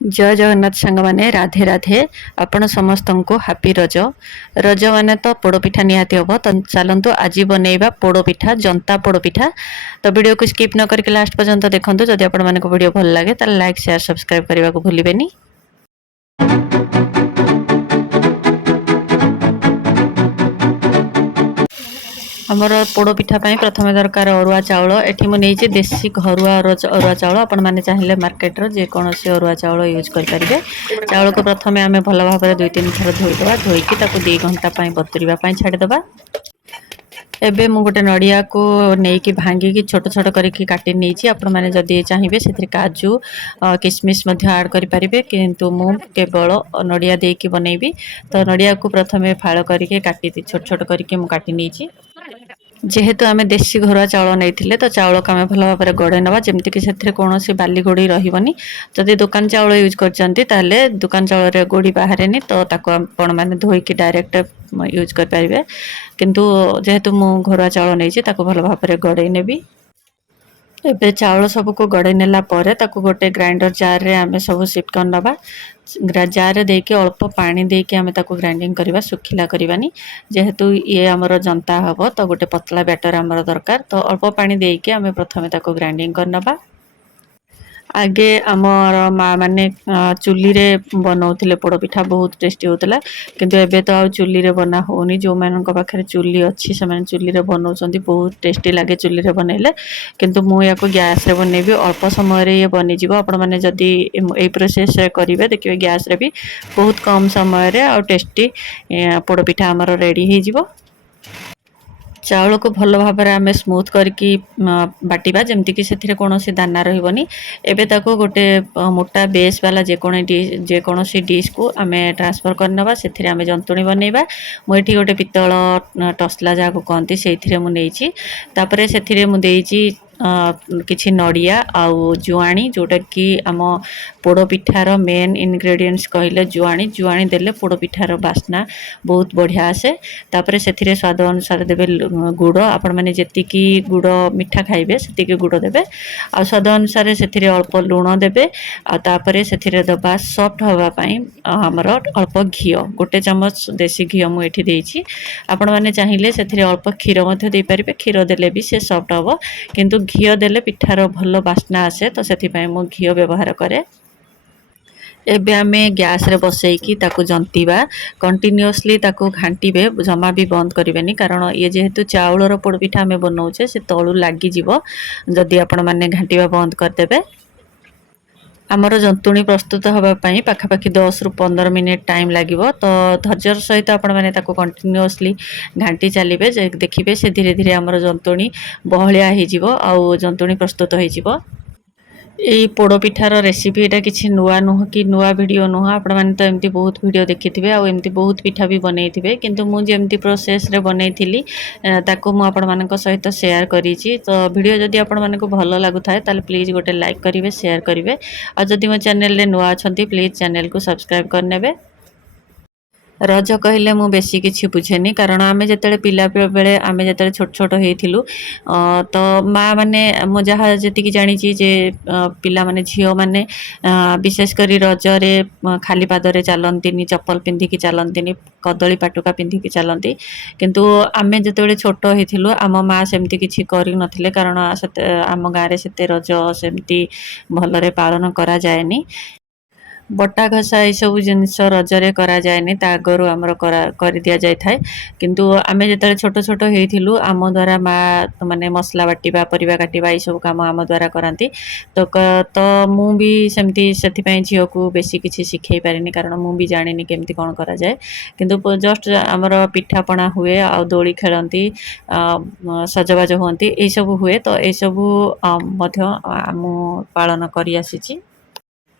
जय जगन्नाथ सांग माने राधे राधे। आपण समस्त को हापी रज। रज माने तो पोड़पिठा निहाती हम। तो चलतु आज बनइबा पोड़पिठा, जंता पोड़पिठा। तो वीडियो को स्किप न करके लास्ट पर्यंत देखंतु। जदि आपण माने को वीडियो भल लागे ताले लाइक शेयर सब्सक्राइब करने को भूलिबेनी। आमर पोड़पिठा प्रथम दरकार अरुआ चाउल। एठी मु नेइछि देसी घरुआ अरुआ चाउल। आपण माने चाहिए मार्केट रो जे कोनोसी अरुआ चाउल यूज कर परिबे। चाउल को प्रथमे आमे भल भाबरे 2-3 थर धोई दबा। धोईकी ताको 2 घंटा पई बतुरिबा पई छाडी दबा। एबे मु गोटे नड़िया को नेइकी भांगी छोट छोट करके काटी नेइछि। आपण माने जदि चाहिए सेथि काजू किशमिश मध्य ऐड करि परिबे, किंतु मु केवल नड़िया देकी बनैबी। तो नड़िया को प्रथमे फाळ करके काटी छोट छोट करके मु काटी नेइछि। जेहेतु आमे देसी घरुआ चाउल नहीं तो चाउल को आमे भल भाव गड़े नवा जमती कि से कौन बाली गोड़ी रही। जदि दुकान चाउल यूज कर दुकान चाउल गोड़ी बाहर तो आपण मैंने धोईकी डायरेक्ट यूज कर पारे। किंतु जेहेतु मु घरुआ चाउल नहीं भल भाव गड़े नेबी। एबे चाउल सबको गड़े नेला परे ताको गोटे ग्राइंडर जार रे आमे सब शिफ्ट कर नबा। जार रे देके अल्प पानी देके आमे ताको ग्राइंडिंग करबा, सुखिला करबानी। जेहेतु ये हमर जनता हबो तो गोटे पतला बैटर हमर दरकार। तो अल्प पानी देके आमे प्रथमे ताको ग्राइंडिंग कर नबा। आगे आमर माँ माने चुली रे बनाउथिले पोड़पिठा, बहुत टेस्टी होतला। किंतु एबे तो आ चुली रे बना होनी। जो मानन पाखे चुली अच्छी से माने चुली रे बनाउछंती, बहुत टेस्टी लागे चुली रे बनैले। किंतु मु याको गैस रे बनैबी। अल्प समय रे ये बनि जिवो। आपण माने जदी ए प्रोसेस रे करिवे देखिबे गैस रे भी बहुत कम समय रे आ टेस्टी पोड़पिठा हमर रेडी हे जिवो। चाउल को भल भाव आम स्मूथ करके बाटिबा जमती कि से कौन दाना रही। एबे ताको गोटे मोटा बेस वाला जेकोसी डिश को आम ट्रांसफर करनवा। से आम जंतुणी बनइबा। मुझे गोटे पितल टसला जहाँ कहती से मुझे से मुझे किछि नड़िया आउ जुआणी, जोटा कि आम पोड़पिठार मेन इनग्रेडिएंट्स कहले जुआणी। जुआणी देले पोड़पिठार बास्ना बहुत बढ़िया आसे। तापरे सेथिरे स्वाद अनुसार देबे गुड़। आपण माने जेतिकी गुड़ मिठा खाइबे सेतिकी गुड़ देबे। आ स्वाद अनुसार सेथिरे अल्प लूण देबे। आ तापरे सेथिरे दबा सॉफ्ट होबा पई हमर अल्प घी, गोटे चम्मच देसी घी मु एठी देइछि। आपण माने चाहिए सेथिरे अल्प क्षीर मध्य दे परिबे। क्षीर देले भी से सॉफ्ट होबो, किंतु घी देले पिठार भल बास्ना आसे। तो सेथि पई मु घी व्यवहार करे। एबे आमे गैस रे बसैकी ताको जंतीबा। कंटिन्यूअसली ताको घांटीबे, जमा भी बंद करिवेनी। कारण ये जेहेतु चाउलर पोड़पिठा आमे बनाउछे से तळु लागी जिवो जदि आपण माने घांटीबा बंद कर देबे। आमर जंतुणी प्रस्तुत होबा पई पाखापाखि 10 रु 15 मिनिट टाइम लागिवो। तो धैर्यर सहित आपण माने ताको कंटिन्यूअसली घांटी चलिबे। जे देखिबे से धीरे धीरे आमर जंतुणी बहलिया हे जिवो आ जंतुणी प्रस्तुत हे जिवो। यही पोड़पिठार रेसिपी एटा किसी नुआ नुह कि नुआ वीडियो नुह। आपण माने तो एमती बहुत वीडियो देखिथिबे आ एमती बहुत पिठा भी बनैथिबे। किंतु मु जेमती प्रोसेस रे बनैथिली ताको मु आपण मानक सहित शेयर करिछि। तो वीडियो जदि आपण मानक भलो लागुथाय ताले प्लीज गोटे लाइक करिवे, शेयर करिवे। आ जदि मो चैनल रे नुआ अछंती प्लीज चैनल को सब्सक्राइब करनेबे। रज कहले मु बेसी किछि बुझेनी। कारण आमे जेतेले पिला बेले आमे जेतेले छोट छोट हेथिलु तो माँ माने मो जहाँ जेतिकी जानिछि जे पिला माने झियो माने विशेष करी रज रे खाली पादरे चलंतीनी, चप्पल पिंधिकी चलंतीनी, कदली पाटुका पिंधिकी चलंती। किंतु आमे जेतेले छोट हेथिलु आम माँ सेमती किछि करि नथिले। कारण आम गाँ रे सेते रज सेमती भलरे पालन करा जायनी। बटा घसा ये सब जिनस रजरे करा जायनी, ता आगरु आमर कर दिया जाय थाए। किंतु आमे जेतेले छोट छोट हेथिलु आम द्वारा माँ माने मसला बाटिबा, परिबा काटिबा ये सब काम आम द्वारा करंती। तो मु भी सेमती सेथि पई झियो को बेसी किछि सिखै पारिनी। कारण मु भी जानिनी केमती कोन करा जाय। किंतु जस्ट आमर पिठा पणा हुए आ दोली खेलंती, सजबाज होंती, ए सब हुए। तो ए सब मध्य मु पालन करि आसीछि।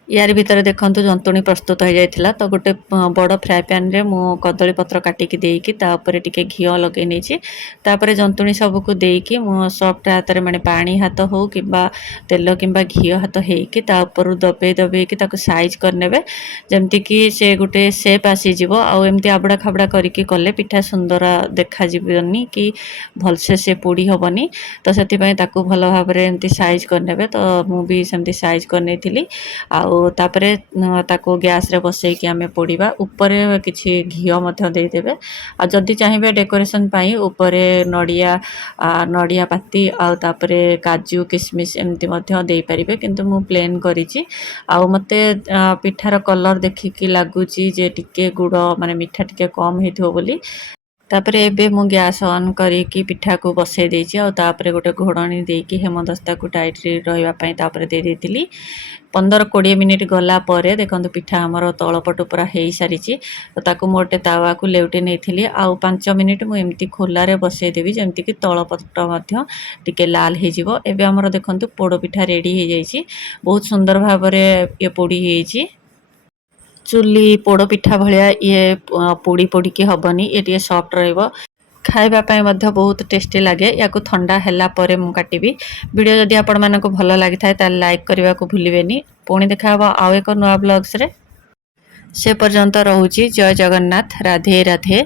यार भितर देखंतु जंतुणी प्रस्तुत हो जाइथिला। तो गोटे बड़ फ्राए पैन रे मु कदली पत्र काटिकी देइकी ता ऊपर टिके घी लगे नेछि। तापरे जंतुणी सबको देइकी मु सॉफ्ट हाथ रे माने पानी हाथ हो किबा तेल किबा घी हाथ हेइकी ता ऊपर दबे दबे की ताको साइज करनेबे। जेमति कि से गोटे शेप आसी जिवो। आ एमति आबडा खाबडा करिकी कले पिठा सुंदर देखा जिवनी कि भलसे से पोड़ी हबनी। तो सेति पई ताको भलो भाबरे एमति साइज करनेबे। तो मु भी सेमति साइज करनेथिली। आ तापरे ताको गैस रे बसैकी आमे पोड़ीबा उपरे किछि घियो मध्य देई देबे आ जदी चाहिबे डेकोरेशन पई उपरे नडिया पाती आ तापरे काजू किशमिश एमती मध्य देई परिबे किंतु मु प्लेन करिछि आ मते पिठार कलर देखिकी लागुची जे टिके गुड़ माने मिठा टिके कम हेथिबो बोली तापरे एबे मु गैस ऑन करिकी पिठा को बसै देछि आ तापरे गोटे घोड़णी देकी हेमदस्ता को टाइट रहिबा पई तापरे दे देतिली 15-20 मिनिट गला परे देखंतु पिठा हमर तळपट पूरा हेई सारिछि तो ताकू मोटे तावा को लेउटे नेथिली आ 5 मिनिट मु एमती खोला रे बसै देबी जेमती कि तळपट मध्य टिके लाल हे जिवो एबे हमर देखंतु पोड़ो पिठा रेडी हे जाइछि बहुत सुंदर भाबरे ये पोड़ी हेछि चुली पोड़ पिठा भलिया ये पोड़ी पोड़ी की हबनी ये सॉफ्ट रहइबो खाइबा पई मध्य बहुत टेस्टी लागे याकू ठंडा हैला परे मु काटिबी वीडियो जदी आपण मानको भलो लागि थाए ता लाइक करबा को भूलिबेनी पुणी देखाबो आउ एक नुवा ब्लॉग्स रे से पर्यंत रहूची जय जगन्नाथ राधे राधे।